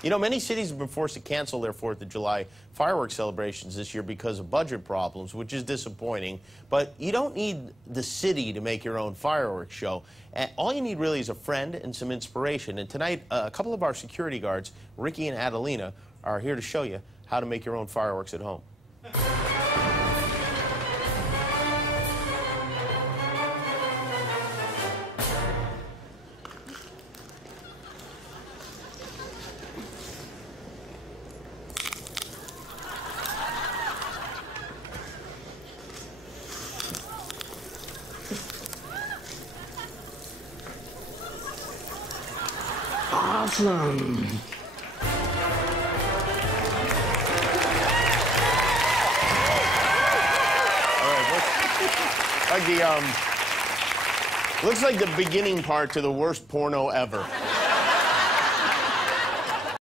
You know, many cities have been forced to cancel their 4th of July fireworks celebrations this year because of budget problems, which is disappointing. But you don't need the city to make your own fireworks show. All you need really is a friend and some inspiration. And tonight, a couple of our security guards, Ricky and Adelina, are here to show you how to make your own fireworks at home. Awesome. Looks like the beginning part to the worst porno ever.